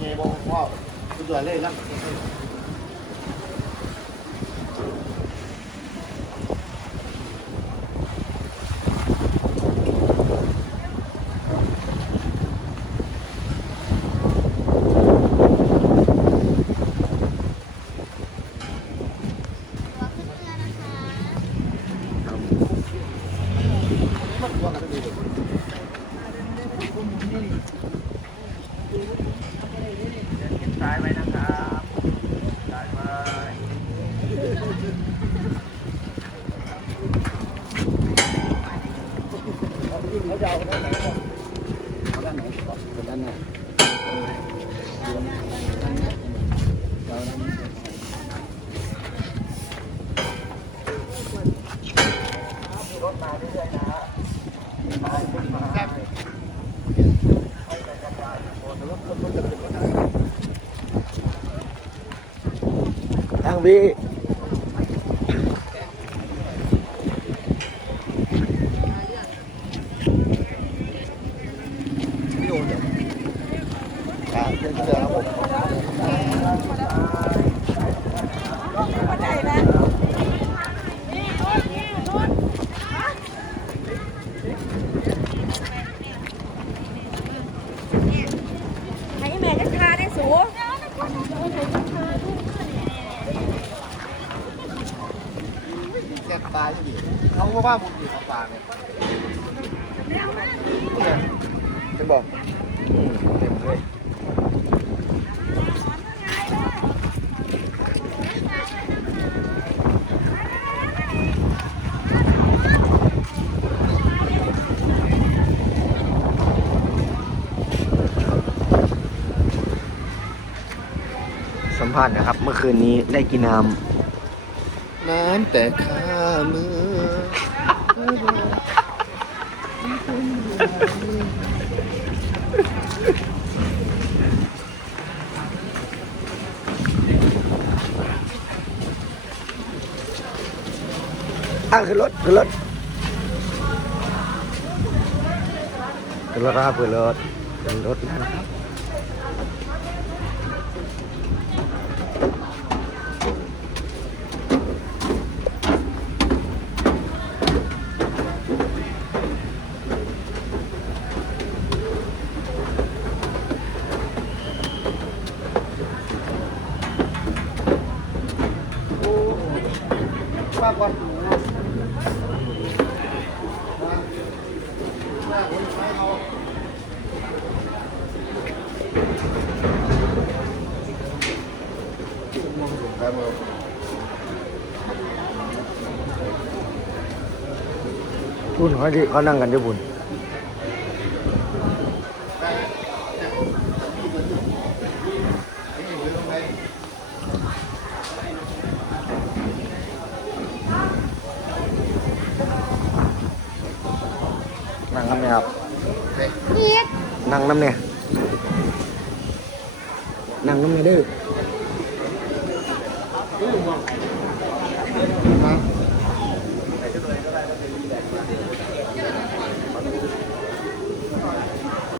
เงยบอกว่าคุณตัวเล่นแล้วขึ้นเรือนะคะ มันตัวกันดีเลย ซ้ายไว้นะครับซ้ายไว้เขาจะเอาด้านไหนเอาด้านไหนก่อนด้านหน้ารถมาเรื่อยๆนะฮะไปขึ้นมาทาง พี่พี่โอนเนี่ยครับเรื่องเสือครับผม ให้แม่จักทาได้สู แซ่บตายที่ดี เขาก็ว่ามุมดีของปลาเนี่ยจะบอกเต็มเลยสัมภาษณ์นะครับ เมื่อคืนนี้ได้กินน้ำน้ำแต่ข้ามือ อะขึ้นรถขึ้นรถขึ้นรถครับขึ้นรถขึ้นรถนะครับ มากกว่าครับผมพูดเขาที่เขานั่งกันญี่ปุ่น นั่งน้ำเนี่ยครับเรียกนั่งน้ำเนี่ยนั่งน้ำเนี่ยเด้อ